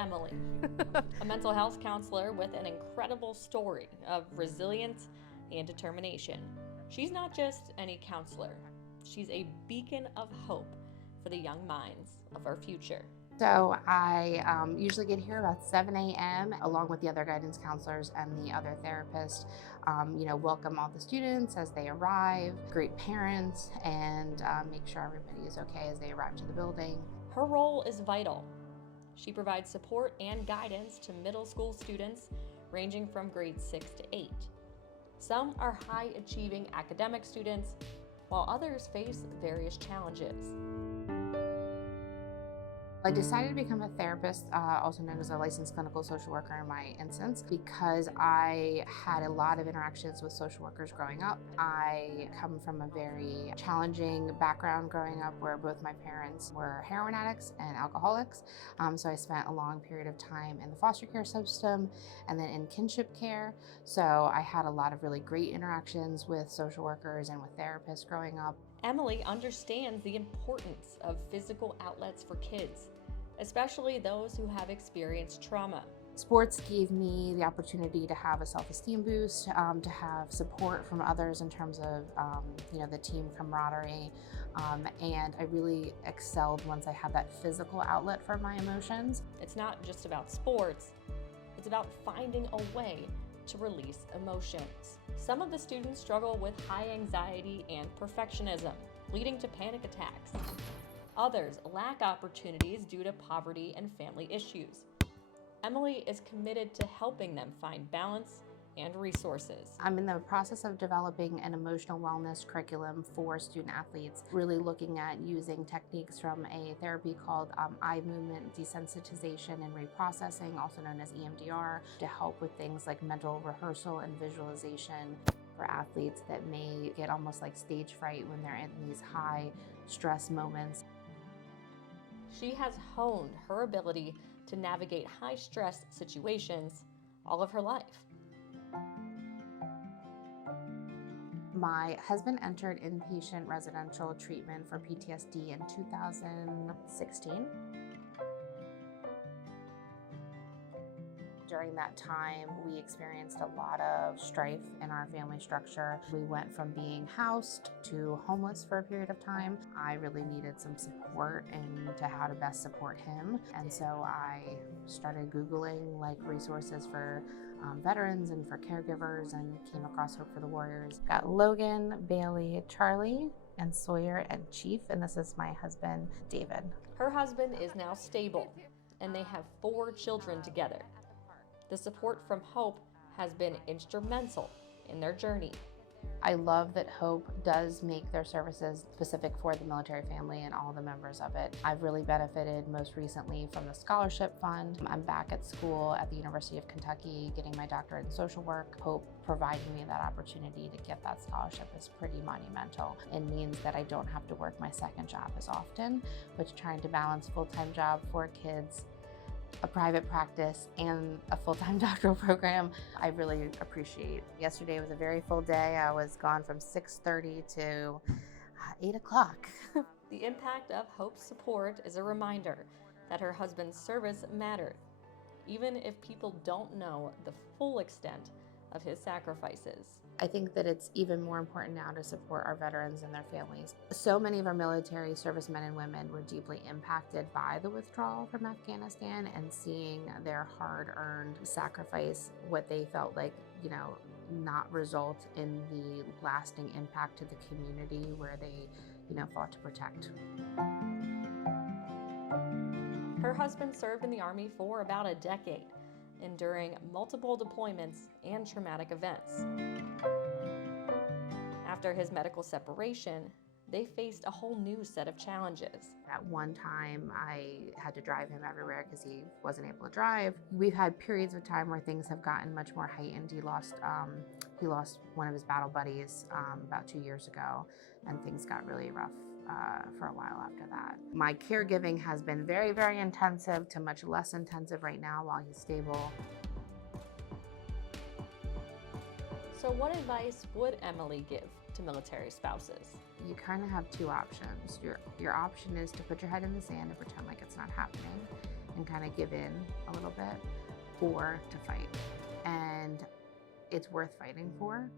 Emily, a mental health counselor with an incredible story of resilience and determination. She's not just any counselor, she's a beacon of hope for the young minds of our future. So I usually get here about 7 a.m. along with the other guidance counselors and the other therapists. Welcome all the students as they arrive, greet parents, and make sure everybody is okay as they arrive to the building. Her role is vital. She provides support and guidance to middle school students ranging from grades 6 to 8. Some are high-achieving academic students, while others face various challenges. I decided to become a therapist, also known as a licensed clinical social worker in my instance, because I had a lot of interactions with social workers growing up. I come from a very challenging background growing up where both my parents were heroin addicts and alcoholics. So I spent a long period of time in the foster care system and then in kinship care. So I had a lot of really great interactions with social workers and with therapists growing up. Emily understands the importance of physical outlets for kids, especially those who have experienced trauma. Sports gave me the opportunity to have a self-esteem boost, to have support from others in terms of the team camaraderie, and I really excelled once I had that physical outlet for my emotions. It's not just about sports, it's about finding a way to release emotions. Some of the students struggle with high anxiety and perfectionism, leading to panic attacks. Others lack opportunities due to poverty and family issues. Emily is committed to helping them find balance and resources. I'm in the process of developing an emotional wellness curriculum for student athletes, really looking at using techniques from a therapy called eye movement desensitization and reprocessing, also known as EMDR, to help with things like mental rehearsal and visualization for athletes that may get almost like stage fright when they're in these high stress moments. She has honed her ability to navigate high stress situations all of her life. My husband entered inpatient residential treatment for PTSD in 2016. During that time, we experienced a lot of strife in our family structure. We went from being housed to homeless for a period of time. I really needed some support into how to best support him. And so I started Googling resources for veterans and for caregivers and came across Hope for the Warriors. Got Logan, Bailey, Charlie, and Sawyer and Chief, and this is my husband, David. Her husband is now stable, and they have 4 children together. The support from Hope has been instrumental in their journey. I love that Hope does make their services specific for the military family and all the members of it. I've really benefited most recently from the scholarship fund. I'm back at school at the University of Kentucky getting my doctorate in social work. Hope providing me that opportunity to get that scholarship is pretty monumental. It means that I don't have to work my second job as often, which trying to balance full-time job, 4 kids, a private practice, and a full-time doctoral program, I really appreciate. Yesterday was a very full day. I was gone from 6:30 to 8 o'clock. The impact of Hope's support is a reminder that her husband's service mattered, even if people don't know the full extent of his sacrifices. I think that it's even more important now to support our veterans and their families. So many of our military servicemen and women were deeply impacted by the withdrawal from Afghanistan, and seeing their hard-earned sacrifice, what they felt like, not result in the lasting impact to the community where they, fought to protect. Her husband served in the Army for about a decade, enduring multiple deployments and traumatic events. After his medical separation, they faced a whole new set of challenges. At one time, I had to drive him everywhere because he wasn't able to drive. We've had periods of time where things have gotten much more heightened. He lost one of his battle buddies about 2 years ago, and things got really rough for a while after that. My caregiving has been very, very intensive to much less intensive right now while he's stable. So what advice would Emily give to military spouses? You kind of have 2 options. Your option is to put your head in the sand and pretend like it's not happening. and kind of give in a little bit, or to fight. And it's worth fighting for.